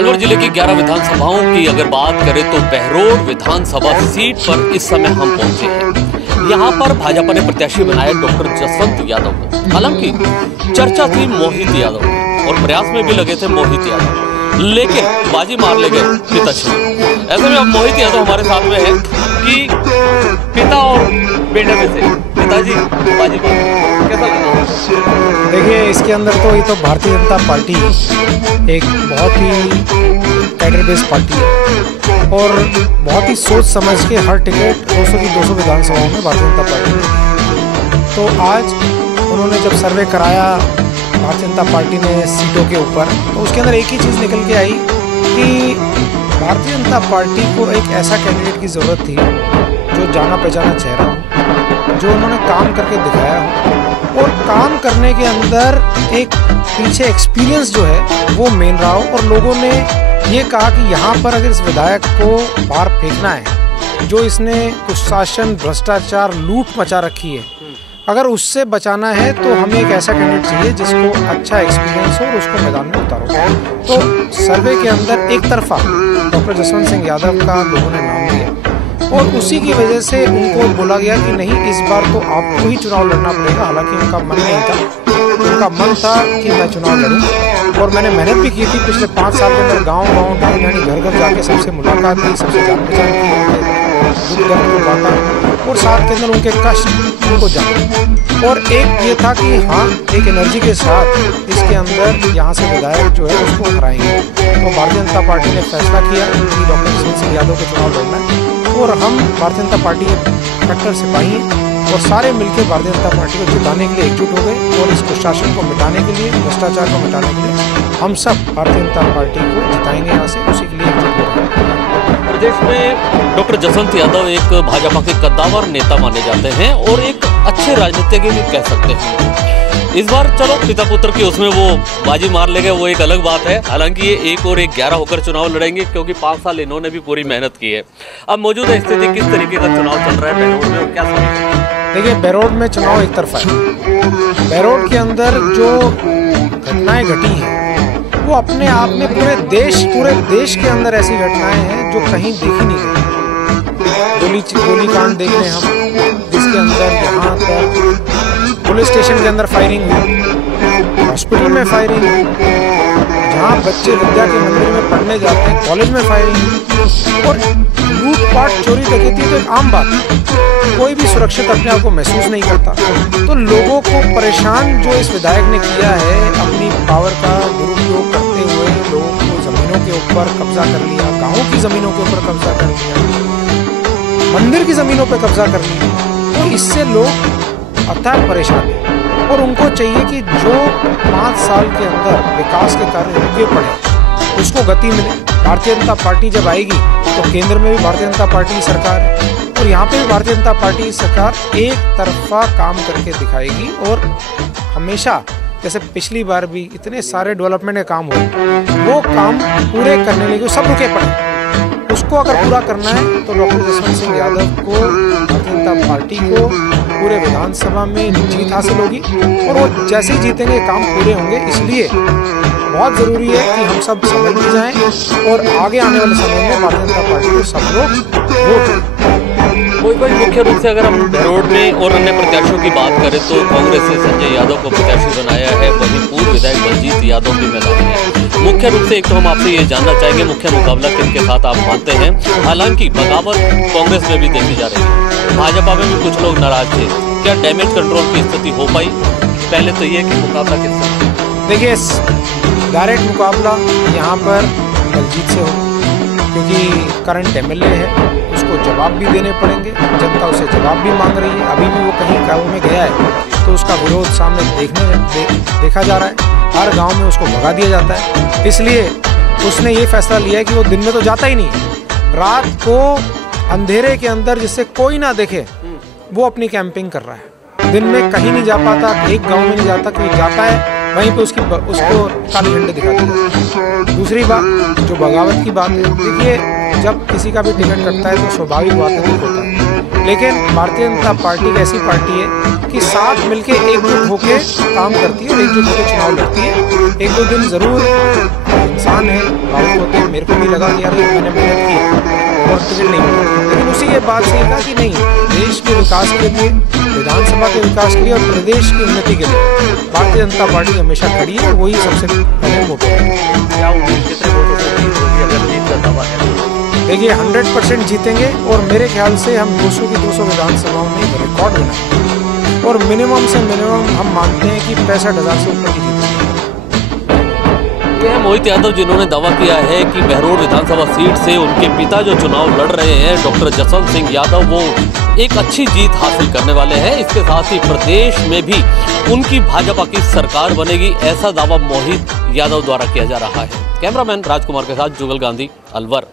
अलवर जिले की 11 विधानसभाओं की अगर बात करें तो बहरोड विधानसभा सीट पर इस समय हम पहुंचे हैं। यहां पर भाजपा ने प्रत्याशी बनाया डॉक्टर जसवंत यादव को। हालांकि चर्चा थी मोहित यादव की और प्रयास में भी लगे थे मोहित यादव, लेकिन बाजी मार ले गए पिताश्री। ऐसे में अब मोहित यादव हमारे साथ में है कि पिता और बेटे में से पिताजी बाजी मार, कैसा लगा? देखिए, इसके अंदर तो ये तो भारतीय जनता पार्टी एक बहुत ही कैडर बेस्ड पार्टी है और बहुत ही सोच समझ के हर टिकट 200 की 200 विधानसभाओं में भारतीय जनता पार्टी ने। तो आज उन्होंने जब सर्वे कराया भारतीय जनता पार्टी ने सीटों के ऊपर, तो उसके अंदर एक ही चीज़ निकल के आई कि भारतीय जनता पार्टी को एक ऐसा कैंडिडेट की ज़रूरत थी जो जाना पहचाना चेहरा हो, जो उन्होंने काम करके दिखाया हो और काम करने के अंदर एक पीछे एक्सपीरियंस जो है वो मेन रहा हो। और लोगों ने ये कहा कि यहाँ पर अगर इस विधायक को बाहर फेंकना है, जो इसने कुशासन, भ्रष्टाचार, लूट मचा रखी है, अगर उससे बचाना है तो हमें एक ऐसा कैंडिडेट चाहिए जिसको अच्छा एक्सपीरियंस हो और उसको मैदान में उतारो। तो सर्वे के अंदर एक तरफा डॉक्टर जसवंत सिंह यादव का लोगों ने नाम लिया और उसी की वजह से उनको बोला गया कि नहीं, इस बार तो आपको ही चुनाव लड़ना पड़ेगा। हालांकि उनका मन नहीं था, उनका मन था कि मैं चुनाव लड़ूं और मैंने मेहनत भी की थी पिछले 5 साल के अंदर। गांव-गांव, ढाणी-ढाणी, घर-घर जाके सबसे मुलाकात की, सबसे जान पहचान की, दुख दर्द को बांटा और साथ के अंदर उनके कष्ट उनको जाना। और एक ये था कि हाँ, एक एनर्जी के साथ इसके अंदर यहाँ से विधायक जो है उसको हराएंगे। तो भारतीय जनता पार्टी ने फैसला किया कि डॉक्टर जसवंत सिंह यादव को चुनाव लड़ना है और हम भारतीय जनता पार्टी के कट्टर सिपाही हैं और सारे मिलकर भारतीय जनता पार्टी को जिताने के लिए एकजुट हो गए और इस कुशासन को मिटाने के लिए, भ्रष्टाचार को मिटाने के लिए हम सब भारतीय जनता पार्टी को जिताएंगे यहाँ से, उसी के लिए एकजुट हो गए। प्रदेश में डॉक्टर जसवंत यादव एक भाजपा के कद्दावर नेता माने जाते हैं और एक अच्छे राजनीतिज्ञ भी कह सकते हैं। इस बार चलो पिता पुत्र की उसमें वो बाजी मार ले गए, वो एक अलग बात है। हालांकि ये 1 और 1 11 होकर चुनाव लड़ेंगे क्योंकि 5 साल इन्होंने भी पूरी मेहनत की है। अब मौजूदा स्थिति किस तरीके का चुनाव चल रहा है बहरोड में और क्या समझते हैं? देखिए, बहरोड में चुनाव एक तरफा है। बहरोड के अंदर जो घटनाएं घटी हैं वो अपने आप में पूरे देश के अंदर ऐसी घटनाएं हैं जो कहीं देखी नहीं गई। गोली कांड देख रहे हैं हम, जिसके अंदर यहाँ पर पुलिस स्टेशन के अंदर फायरिंग हुई, हॉस्पिटल में फायरिंग हुई, जहाँ बच्चे विद्या के मंदिर में पढ़ने जाते हैं, कॉलेज में फायरिंग हुई और लूटपाट, चोरी डकैती तो एक आम बात है। कोई भी सुरक्षित अपने आप को महसूस नहीं करता। तो लोगों को परेशान जो इस विधायक ने किया है, अपनी पावर का दुरुपयोग करते हुए लोगों को जमीनों के ऊपर कब्जा कर लिया, गाँवों की जमीनों के ऊपर कब्जा कर लिया, मंदिर की जमीनों पर कब्जा कर लिया। तो इससे लोग अत्यंत परेशान है और उनको चाहिए कि जो 5 साल के अंदर विकास के कार्य रुके पड़े उसको गति मिले। भारतीय जनता पार्टी जब आएगी तो केंद्र में भी भारतीय जनता पार्टी की सरकार है और यहाँ पे भी भारतीय जनता पार्टी की सरकार एक तरफा काम करके दिखाएगी। और हमेशा जैसे पिछली बार भी इतने सारे डेवलपमेंट के काम हुए, वो काम पूरे करने के लिए सब रुके पड़े, उसको अगर पूरा करना है तो डॉक्टर जसवंत सिंह यादव को, भारतीय जनता पार्टी को पूरे विधानसभा में जीत हासिल होगी और वो जैसे ही जीतेंगे काम पूरे होंगे। इसलिए बहुत ज़रूरी है कि हम सब समझ में जाएं और आगे आने वाले समय में भारतीय जनता पार्टी को सब लोग वोट दें। मुख्य रूप से अगर हम बहरोड में और अन्य प्रत्याशियों की बात करें तो कांग्रेस ने संजय यादव को प्रत्याशी बनाया है, वहीं पूर्व विधायक बलजीत यादव भी मैदान में। मुख्य रूप से एक तो हम आपसे ये जानना चाहेंगे मुख्य मुकाबला किनके साथ आप मानते हैं? हालांकि बगावत कांग्रेस में भी देखी जा रही है, भाजपा में भी कुछ लोग नाराज थे। क्या डैमेज कंट्रोल की स्थिति हो पाई? पहले तो ये कि मुकाबला किससे? देखिए, डायरेक्ट मुकाबला यहाँ पर बलजीत से हो क्योंकि करंट एमएलए है, उसको जवाब भी देने पड़ेंगे, जनता उसे जवाब भी मांग रही है। अभी भी वो कहीं गाँव में गया है तो उसका विरोध सामने देखा जा रहा है, हर गांव में उसको भगा दिया जाता है। इसलिए उसने ये फैसला लिया है कि वो दिन में तो जाता ही नहीं, रात को अंधेरे के अंदर जिससे कोई ना देखे वो अपनी कैंपिंग कर रहा है। दिन में कहीं नहीं जा पाता, एक गांव में नहीं जाता, कोई जाता है वहीं पे उसको काले झंडे दिखाते हैं। दूसरी बात जो बगावत की बात है, देखिए जब किसी का भी टिकट कटता है तो स्वाभाविक बात है दुख होता है, लेकिन भारतीय जनता पार्टी एक ऐसी पार्टी है कि साथ मिलके एकजुट होकर काम करती है और एकजुट होकर चुनाव लड़ती है। एक दो दिन ज़रूर इंसान है, भावुक होते हैं, मेरे को भी लगा कि यार मैंने मेहनत की और टिकट नहीं मिला, लेकिन उसी के बाद से कहा कि नहीं, देश के विकास के लिए, विधानसभा के विकास के लिए और प्रदेश की उन्नति के लिए भारतीय जनता पार्टी हमेशा खड़ी है। वही सबसे पहले मोटिव है। क्या उम्मीद कितने वोटों से अगर जीत का दावा है? देखिए 100% जीतेंगे और मेरे ख्याल से हम 200 की 200 विधानसभाओं में रिकॉर्ड बनाएंगे और मिनिमम से मिनिमम हम मानते हैं कि 65,000 से ऊपर की जीतेंगे। ये है मोहित यादव, जिन्होंने दावा किया है कि बहरोड विधानसभा सीट से उनके पिता जो चुनाव लड़ रहे हैं डॉक्टर जसवंत सिंह यादव, वो एक अच्छी जीत हासिल करने वाले हैं। इसके साथ ही प्रदेश में भी उनकी भाजपा की सरकार बनेगी, ऐसा दावा मोहित यादव द्वारा किया जा रहा है। कैमरामैन राजकुमार के साथ जुगल गांधी, अलवर।